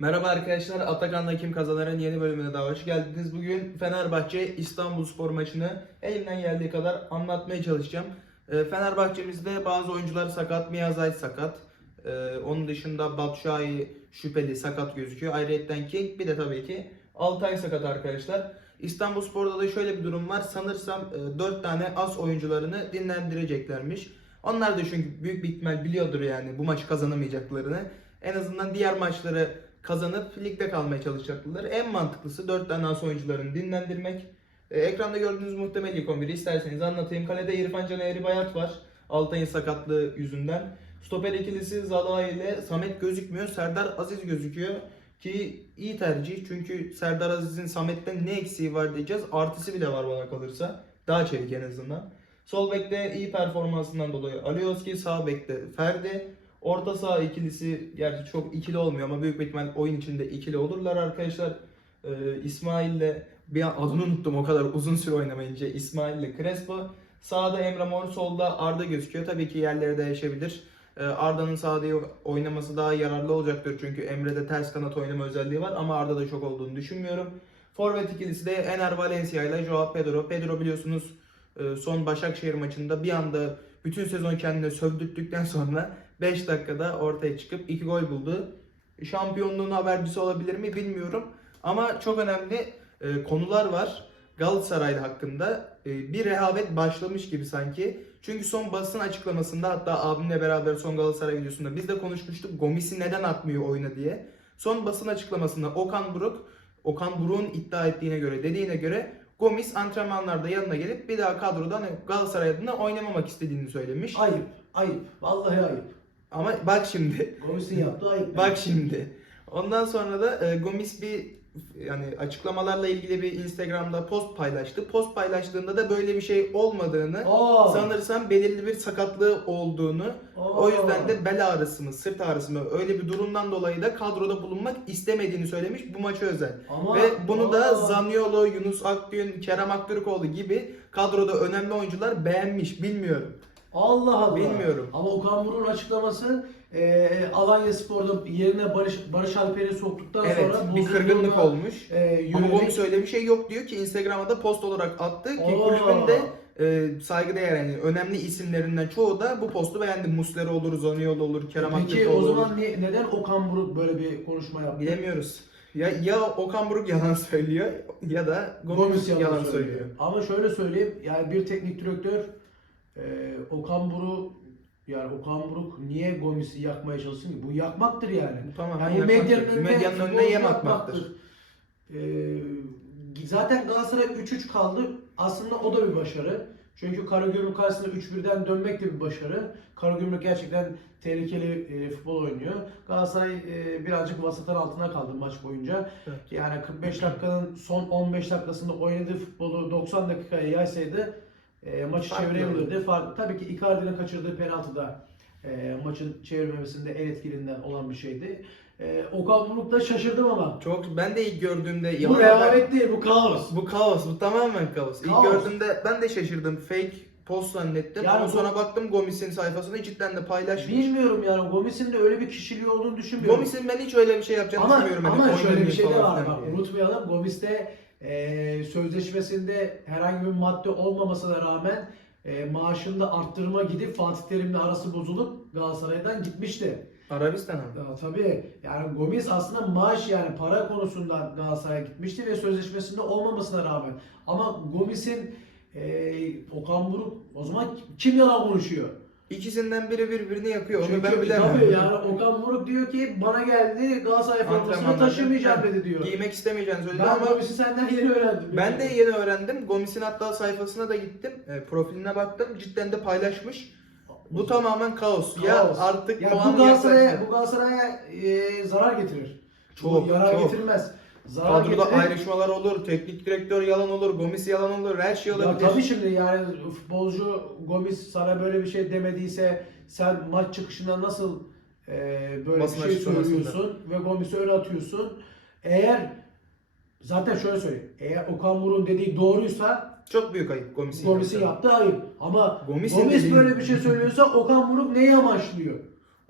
Merhaba arkadaşlar, Atakan'la Kim Kazanır'ın yeni bölümüne daha hoş geldiniz. Bugün Fenerbahçe İstanbul Spor maçını elimden geldiği kadar anlatmaya çalışacağım. Ee, Fenerbahçe'mizde bazı oyuncular sakat, Miyazay sakat. Ee, Onun dışında Batshuayi şüpheli sakat gözüküyor. Ayrıca King bir de tabii ki Altay sakat arkadaşlar. İstanbul Spor'da da şöyle bir durum var. Sanırsam 4 tane as oyuncularını dinlendireceklermiş. Onlar da çünkü büyük bir ihtimal biliyordur yani bu maçı kazanamayacaklarını. En azından diğer maçları kazanıp ligde kalmaya çalışacaklar. En mantıklısı 4 tane as oyuncularını dinlendirmek. Ee, ekranda gördüğünüz muhtemel ilk 11'i isterseniz anlatayım. Kalede İrfan Can Eğri Bayat var. Altay'ın sakatlığı yüzünden. Stoper ikilisi Zalai ile Samet gözükmüyor. Serdar Aziz gözüküyor. Ki iyi tercih çünkü Serdar Aziz'in Samet'ten ne eksiği var diyeceğiz. Artısı bile var bana kalırsa. Daha çevik en azından. Sol bekte iyi performansından dolayı Alioski, sağ bekte Ferdi. Orta saha ikilisi gerçi çok ikili olmuyor ama büyük bir ihtimal oyun içinde ikili olurlar arkadaşlar. Ee, İsmail ile bir an adını unuttum o kadar uzun süre oynamayınca İsmail ile Crespo. Sağda Emre Mor, solda Arda gözüküyor. Tabii ki yerleri değişebilir. Ee, Arda'nın sağda oynaması daha yararlı olacaktır çünkü Emre'de ters kanat oynama özelliği var ama Arda'da çok olduğunu düşünmüyorum. Forvet ikilisi de Ener Valencia ile Joao Pedro. Pedro biliyorsunuz e, son Başakşehir maçında bir anda bütün sezon kendine sövdürttükten sonra 5 dakikada ortaya çıkıp 2 gol buldu. Şampiyonluğun habercisi olabilir mi bilmiyorum. Ama çok önemli e, konular var Galatasaray hakkında. E, bir rehavet başlamış gibi sanki. Çünkü son basın açıklamasında hatta abimle beraber son Galatasaray videosunda biz de konuşmuştuk. Gomis'i neden atmıyor oyuna diye. Son basın açıklamasında Okan Buruk, Okan Buruk'un iddia ettiğine göre, dediğine göre Gomis antrenmanlarda yanına gelip bir daha kadrodan Galatasaray adına oynamamak istediğini söylemiş. Ayıp, ayıp. Vallahi ayıp. Ama bak şimdi, Gomis'in yaptığı ayıp. bak şimdi. Ondan sonra da e, Gomis bir yani açıklamalarla ilgili bir Instagram'da post paylaştı. Post paylaştığında da böyle bir şey olmadığını, Aa, sanırsam belirli bir sakatlığı olduğunu, aa. o yüzden de bel ağrısı mı, sırt ağrısı mı öyle bir durumdan dolayı da kadroda bulunmak istemediğini söylemiş bu maça özel. Ama, Ve bunu da aa. Zaniolo, Yunus Akgün, Kerem Aktürkoğlu gibi kadroda önemli oyuncular beğenmiş. Bilmiyorum. Allah Allah. Bilmiyorum. Ama Okan Buruk'un açıklaması e, Alanya Spor'da yerine Barış, Barış Alper'i soktuktan Evet, sonra bir kırgınlık olmuş. E, Ama yönelik- Gomis öyle bir şey yok diyor ki Instagram'a da post olarak attı ki Aa. kulübün de e, saygıdeğer yani önemli isimlerinden çoğu da bu postu beğendi. Muslera olur, Zaniolo olur, Kerem Peki Aktürkoğlu o olur. zaman ne, neden Okan Buruk böyle bir konuşma yaptı? Bilemiyoruz. Ya, ya Okan Buruk yalan söylüyor ya da Gomis, yalan, söylüyor. Ama şöyle söyleyeyim, yani bir teknik direktör e, Okan Buruk yani Okan Buruk niye Gomis'i yakmaya çalışsın ki? Bu yakmaktır yani. Bu tamamen Yani bu medyanın önüne, Medyanın önüne yem atmaktır. E, zaten Galatasaray 3-3 kaldı. Aslında o da bir başarı. Çünkü Karagümrük karşısında 3-1'den dönmek de bir başarı. Karagümrük gerçekten tehlikeli e, futbol oynuyor. Galatasaray e, birazcık vasatın altına kaldı maç boyunca. Evet. Yani 45 dakikanın son 15 dakikasında oynadığı futbolu 90 dakikaya yaysaydı e, maçı Farklı çevirebilirdi. Fark, tabii ki Icardi'nin kaçırdığı penaltı da e, maçın çevirmemesinde en etkilinden olan bir şeydi. E, Okan Buruk da şaşırdım ama. Çok ben de ilk gördüğümde Bu yalan rehavet değil, bu kaos. bu kaos, bu tamamen kaos. İlk Kaos. gördüğümde ben de şaşırdım. Fake post zannettim Yani ama bu- sonra baktım Gomis'in sayfasına cidden de paylaşmış. Bilmiyorum yani Gomis'in de öyle bir kişiliği olduğunu düşünmüyorum. Gomis'in ben hiç öyle bir şey yapacağını ama, düşünmüyorum. Hani ama şöyle bir şey de falan var filan bak diye. unutmayalım. Gomis'te e, sözleşmesinde herhangi bir madde olmamasına rağmen e, maaşında arttırma gidip Fatih Terim'le arası bozulup Galatasaray'dan gitmişti. Arabistan'a mı? Ya, tabii yani Gomis aslında maaş yani para konusunda Galatasaray'a gitmişti ve sözleşmesinde olmamasına rağmen. Ama Gomis'in e, Okan Buruk o zaman kim yalan konuşuyor? İkisinden biri birbirini yakıyor. Onu ben bilemem. tabii yani Okan Buruk diyor ki bana geldi Galatasaray formasını Antrenmanlarda taşımayacağım dedi diyor. Giymek istemeyeceğini söyledi Ben ama Gomis'i senden yeni öğrendim. ben de yeni öğrendim. Gomis'in hatta sayfasına da gittim. E, profiline baktım. Cidden de paylaşmış. Bu tamamen kaos. Ya Kaos. artık ya bu Galatasaray'a yaklaştı. bu Galatasaray'a e, zarar getirir. Çok, bu yarar çok. getirmez. Zarar Kadroda getirir. ayrışmalar olur, teknik direktör yalan olur, Gomis yalan olur, her şey Ya olabilir. tabii şimdi yani futbolcu Gomis sana böyle bir şey demediyse sen maç çıkışında nasıl e, böyle Basın bir şey söylüyorsun ve Gomis'i öyle atıyorsun. Eğer zaten şöyle söyleyeyim. Eğer Okan Buruk'un dediği doğruysa Çok büyük ayıp Gomis'in Gomis'in yaptığı. ayıp. Ama Gomis dediği- böyle bir şey söylüyorsa Okan Buruk neyi amaçlıyor?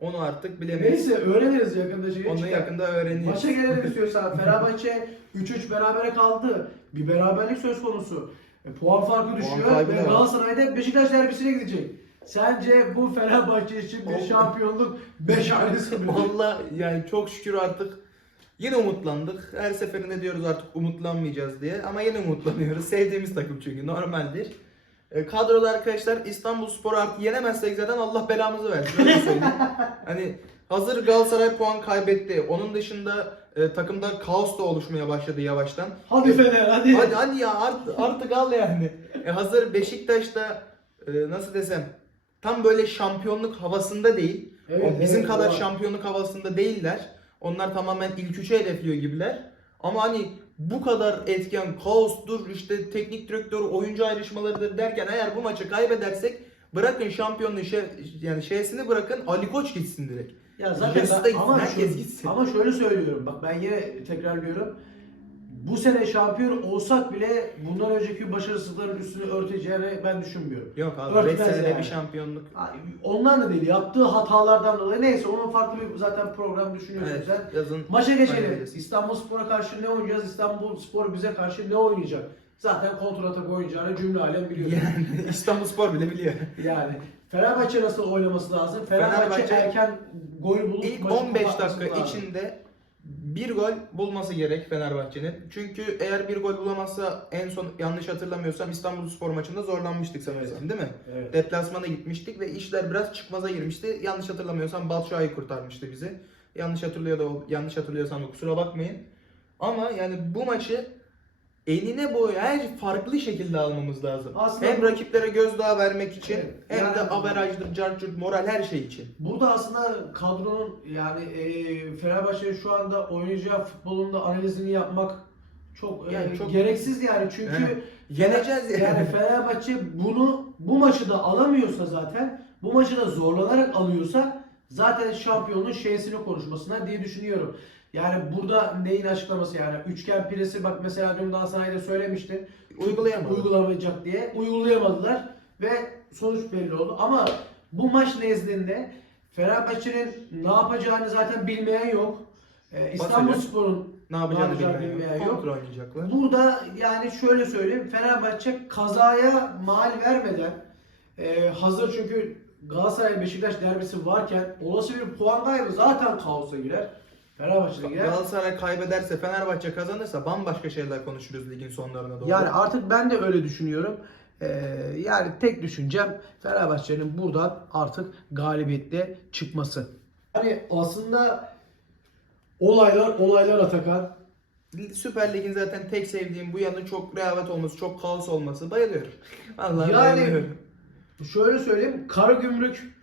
Onu artık bilemeyiz. Neyse öğreniriz yakında şeyi. Onu çıkar. yakında öğreniriz. Maça gelelim istiyorsan. Fenerbahçe 3-3 berabere kaldı. Bir beraberlik söz konusu. E, puan farkı düşüyor kaybı ve da var. Galatasaray'da Beşiktaş derbisine gidecek. Sence bu Fenerbahçe için bir şampiyonluk meşalesi mi? Valla yani çok şükür artık yine umutlandık. Her seferinde diyoruz artık umutlanmayacağız diye. Ama yine umutlanıyoruz. Sevdiğimiz takım çünkü normaldir. E, kadroda arkadaşlar İstanbul Spor artık yenemezsek zaten Allah belamızı versin. Öyle söyleyeyim. hani hazır Galatasaray puan kaybetti. Onun dışında e, takımda kaos da oluşmaya başladı yavaştan. Hadi Fener hadi. Hadi hadi ya artık, artık al yani. E, hazır Beşiktaş'ta e, nasıl desem tam böyle şampiyonluk havasında değil. Evet, O bizim evet, kadar doğru. şampiyonluk havasında değiller. Onlar tamamen ilk üçe hedefliyor gibiler. Ama hani bu kadar etken, kaostur, işte teknik direktör, oyuncu ayrışmalarıdır derken eğer bu maçı kaybedersek bırakın şampiyonluğu şey, yani şeysini bırakın Ali Koç gitsin direkt. Ya zaten ben- ama, herkes şu- gitsin. ama şöyle söylüyorum bak ben yine tekrarlıyorum. Bu sene şampiyon olsak bile bundan önceki başarısızlıkların üstünü örteceğini ben düşünmüyorum. Yok abi 5 Örtmez senede yani. bir şampiyonluk. Ondan da değil yaptığı hatalardan dolayı neyse onun farklı bir zaten program düşünüyorsun Evet, sen. yazın Maça geçelim. İstanbul Spor'a karşı ne oynayacağız? İstanbul Spor bize karşı ne oynayacak? Zaten kontratak oynayacağını cümle alem biliyor. Yani İstanbul Spor bile biliyor. Yani Fenerbahçe nasıl oynaması lazım? Fenerbahçe, Fenerbahçe erken gol bulup İlk maçı 15 kapatması dakika lazım. içinde bir gol bulması gerek Fenerbahçe'nin. Çünkü eğer bir gol bulamazsa en son yanlış hatırlamıyorsam İstanbul Spor maçında zorlanmıştık sanıyorsam değil mi? Evet. Deplasmana gitmiştik ve işler biraz çıkmaza girmişti. Yanlış hatırlamıyorsam Balşuay'ı kurtarmıştı bizi. Yanlış hatırlıyor da yanlış hatırlıyorsam da kusura bakmayın. Ama yani bu maçı enine boyu her farklı şekilde almamız lazım. Aslında hem bu- rakiplere gözdağı vermek için Evet, hem yani- de averajdır, carcurt, moral her şey için. Burada aslında kadronun yani e, Fenerbahçe'nin şu anda oynayacağı futbolun da analizini yapmak çok, e, Yani çok- gereksiz yani çünkü Evet. Yeneceğiz yani. yani Fenerbahçe bunu bu maçı da alamıyorsa zaten bu maçı da zorlanarak alıyorsa zaten şampiyonun şeysini konuşmasına diye düşünüyorum. Yani burada neyin açıklaması yani üçgen presi bak mesela dün Galatasaray'da söylemiştin. Uygulayamadı. Uygulamayacak diye uygulayamadılar ve sonuç belli oldu. Ama bu maç nezdinde Fenerbahçe'nin ne yapacağını zaten bilmeyen yok. Ee, İstanbul Basacak. Spor'un Ne yapacağını bilmiyor. bilmeyen yok. Kontrol oynayacaklar. Burada yani şöyle söyleyeyim Fenerbahçe kazaya mal vermeden e, hazır çünkü Galatasaray Beşiktaş derbisi varken olası bir puan kaybı zaten kaosa girer. Fenerbahçe'de girer. Galatasaray kaybederse, Fenerbahçe kazanırsa bambaşka şeyler konuşuruz ligin sonlarına doğru. Yani artık ben de öyle düşünüyorum. Ee, yani tek düşüncem Fenerbahçe'nin buradan artık galibiyetle çıkması. Hani aslında olaylar olaylar Atakan. Süper Lig'in zaten tek sevdiğim bu yanı çok rehavet olması, çok kaos olması. Bayılıyorum. Vallahi Yani- bayılıyorum. Şöyle söyleyeyim Karagümrük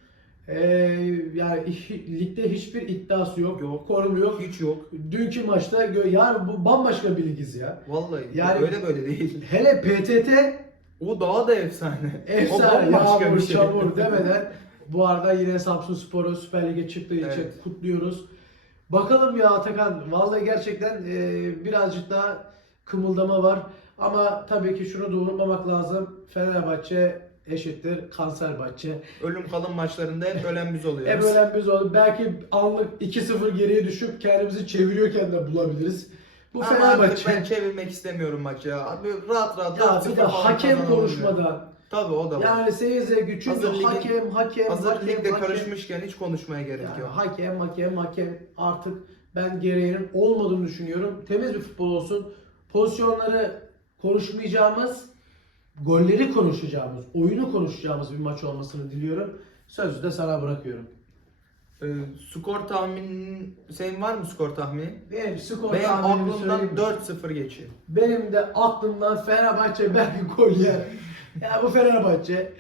ee, yani ligde hiçbir iddiası yok. Yok. Konumu yok. Hiç yok. Dünkü maçta yani bu bambaşka bir ligiz ya. Vallahi Yani- öyle böyle değil. Hele PTT O daha da efsane. Efsane o bambaşka yağmur bir şey. çamur demeden bu arada yine Samsun Spor'u Süper Lig'e çıktığı için Evet. kutluyoruz. Bakalım ya Atakan vallahi gerçekten e, birazcık daha kımıldama var. Ama tabii ki şunu da unutmamak lazım. Fenerbahçe eşittir Kanserbahçe. Ölüm kalım maçlarında hep ölen biz oluyoruz. Hep ölen biz oldu. Belki anlık 2-0 geriye düşüp kendimizi çeviriyorken de bulabiliriz. Bu Ama Fenerbahçe. ben çevirmek istemiyorum maçı ya. Abi rahat rahat. Ya 4-0 bir de hakem konuşmadan. Tabii o da var. Yani seyir zevki çünkü Hazır ligin- hakem hakem Hazır hakem ligde hakem. karışmışken hiç konuşmaya gerek Yani yok. hakem, hakem, hakem artık ben gereğinin olmadığını düşünüyorum. Temiz bir futbol olsun. Pozisyonları konuşmayacağımız, golleri konuşacağımız, oyunu konuşacağımız bir maç olmasını diliyorum. Sözü de sana bırakıyorum. Ee, skor tahminin senin var mı skor tahmini? Benim skor Benim tahminimi aklımdan söyleyeyim mi? 4-0 geçiyor. Benim de aklımdan Fenerbahçe belki gol yer. ya bu Fenerbahçe.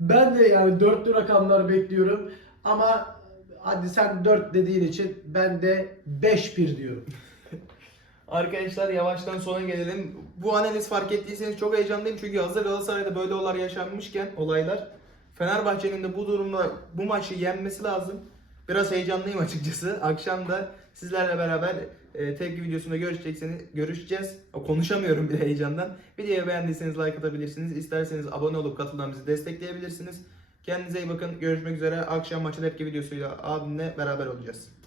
Ben de yani dörtlü rakamlar bekliyorum. Ama hadi sen 4 dediğin için ben de 5-1 diyorum. Arkadaşlar yavaştan sona gelelim. Bu analiz fark ettiyseniz çok heyecanlıyım çünkü hazır Galatasaray'da böyle olaylar yaşanmışken olaylar Fenerbahçe'nin de bu durumda bu maçı yenmesi lazım. Biraz heyecanlıyım açıkçası. Akşam da sizlerle beraber e, tepki videosunda görüşeceksiniz, görüşeceğiz. Konuşamıyorum bile heyecandan. Videoyu beğendiyseniz like atabilirsiniz. İsterseniz abone olup katıldan bizi destekleyebilirsiniz. Kendinize iyi bakın. Görüşmek üzere. Akşam maçı tepki videosuyla abimle beraber olacağız.